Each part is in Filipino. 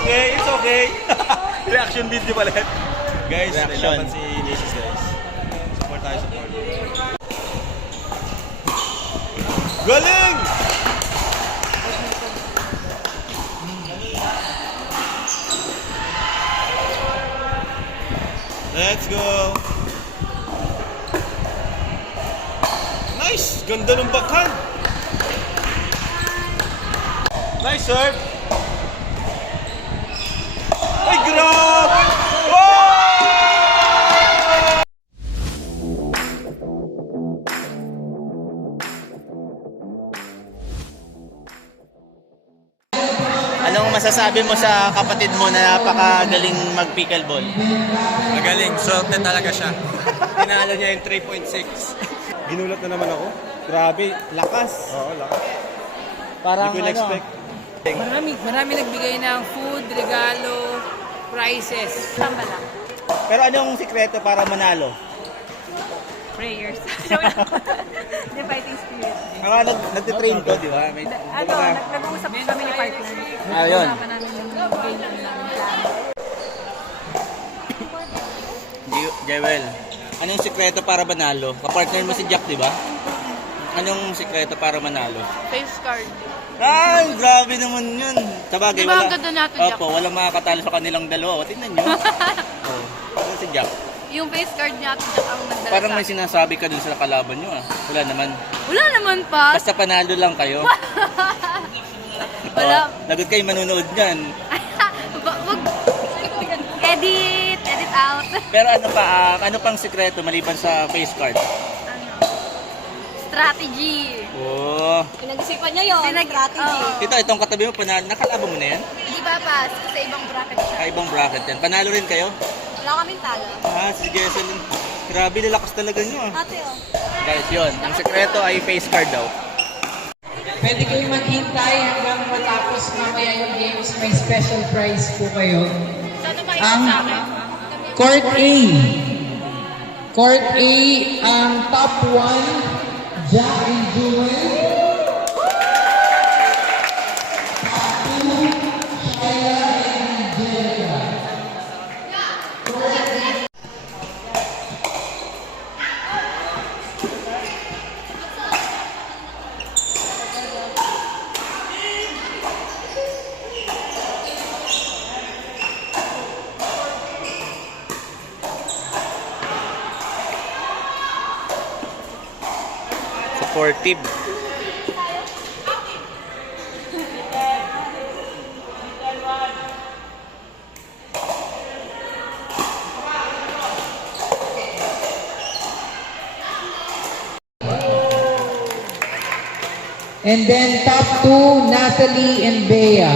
okay, it's okay. Reaction video pala. Guys, Reaction. laban si Jesus guys. Support tayo, support. Galing! Let's go! Nice! Ganda ng backhand! Nice serve! Ay, grabe! Oh! Anong masasabi mo sa kapatid mo na napakagaling mag-pickleball? Magaling, swerte talaga siya. Tinalo niya yung 3.6. Ginulat na naman ako. Grabe, lakas. Oo, lakas. Parang Hindi ko in-expect. Marami nagbigay ng food, regalo, prizes. Tama lang. Pero anong sikreto para manalo? Prayers. The fighting spirit. Nagtitrain ko, di ba? May, Nag-uusap kami ni partner. Ayun. Usapan namin yung game namin plano. Jewel, anong sikreto para manalo? Kapartner mo si Jack, di ba? Anong sikreto para manalo? Face card. Ay, grabe naman yun. Sabagay, Di ba ang ganda natin, Jack? Opo, walang makakatalo sa kanilang dalawa. O, tingnan nyo. Oh, ano si Jack? Yung face card niya Jack ang nagdala Parang sa may sinasabi ka dun sa kalaban nyo ah. Wala naman. Wala naman pa. Basta panalo lang kayo. Wala. Oh, lagot kayo manunood dyan. Wag. Edit out. Pero ano pa, ano pang sikreto maliban sa face card? Strategy. Oh. Pinag-isipan niya yun, strategy. Tito, itong katabi mo, nakalaban mo na yan? Di ba pass? Sa ibang bracket siya. Ibang bracket yan. Panalo rin kayo? Wala kaming talo. Sige. Grabe, lalakas talaga nyo ah. Ate, oh. Guys, yun. Ang sikreto ay face card daw. Pwede kayong maghintay hanggang matapos mamaya yung games. May special prize po kayo. Ang Court A. Court A, ang top 1, Jack and Jewel. Supportive. And then top 2, Natalie and Bea.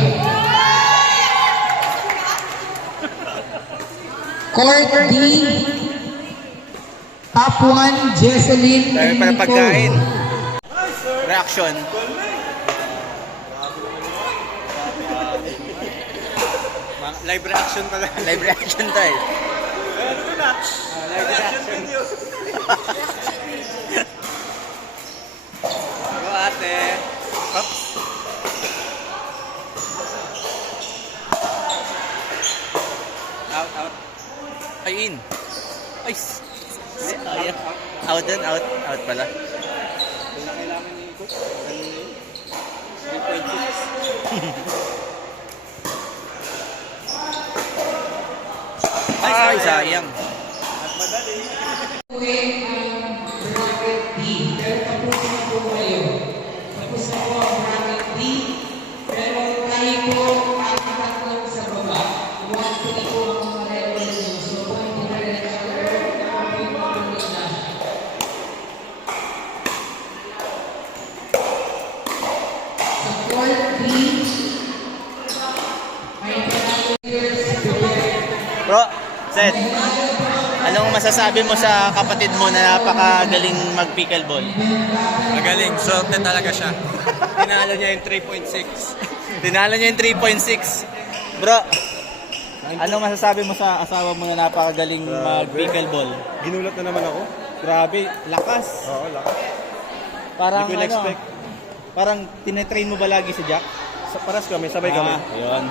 Court D, top 1, Jesseline Dami and pala Nicole. pagkain. Reaction. Live reaction pala. Live reaction tayo. Live reaction video. Go ate. Oops. Out. Ay, in. Ay, sayang. Out din, out. Out pala. Kailangan ni Coach. Ganun na yun. 3.6. Ay, sayang. At madali. Uwi ang bracket D. Pero tapusin na po kayo. Tapos na po ang bracket D. Pero tayo po ang tatlong sa baba. 1-3 po ang mga level nyo. So, point po na rin sa point po na. Sa court D, may players prepare. Bro, Seth, anong masasabi mo sa kapatid mo na napakagaling mag-pickleball? Magaling, swerte talaga siya. Tinalo niya yung 3.6. Tinalo niya yung 3.6. Bro, anong masasabi mo sa asawa mo na napakagaling mag-pickleball? Ginulat na naman ako. Grabe, lakas. Oo, lakas. Parang Hindi ko in-expect. Parang tinetrain mo ba lagi si Jack? Paras kami, sabay kami. Yun.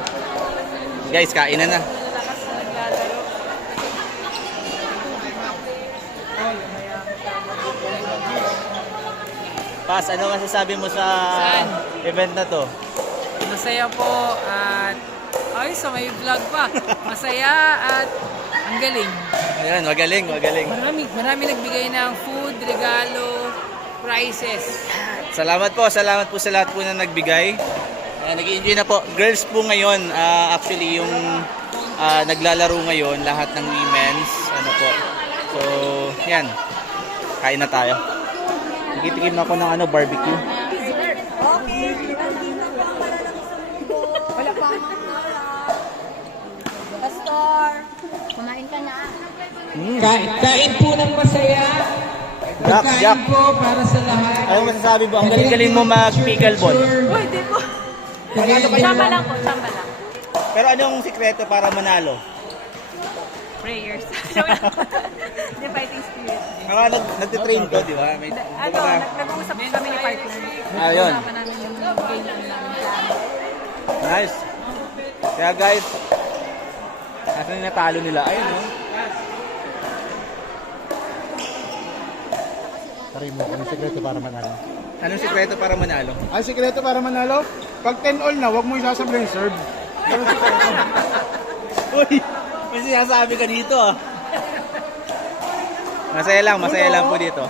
Guys, kain na. Lakas na naglalaro. Pas, ano masasabi mo sa Saan? event na to? Masaya po at ay, so may vlog pa. Masaya at ang galing. Ayan, magaling. Marami nagbigay ng food, regalo, prizes. Salamat po sa lahat po na nagbigay. Nag-enjoy na po. Girls po ngayon, actually yung naglalaro ngayon, lahat ng women's, ano po. So, yan. Kain na tayo. Nagitikim na ako ng barbecue. Pastor, kumain ka na. Kain po ng masaya. Jack. Kain po para sa lahat. Ano masasabi mo? Ang galing-galing mo mag-pickleball. Uy, di po. Together. Tsamba lang po, tsamba lang. Pero anong sikreto para manalo? Prayers. The fighting spirit. Nagtitrain ko, di ba? May, Ano, nag-uusap kami ni partner. Ayun. Usapan namin yung game namin plano. Nice. Kaya guys, asan yung natalo nila? Ayun, no? Tari mo, anong sekreto para manalo? Anong sikreto para manalo? Ang sekreto para manalo, pag 10 all na, huwag mo isasablay yung serve. Uy, may sinasabi ka dito, ah. Masaya lang po dito.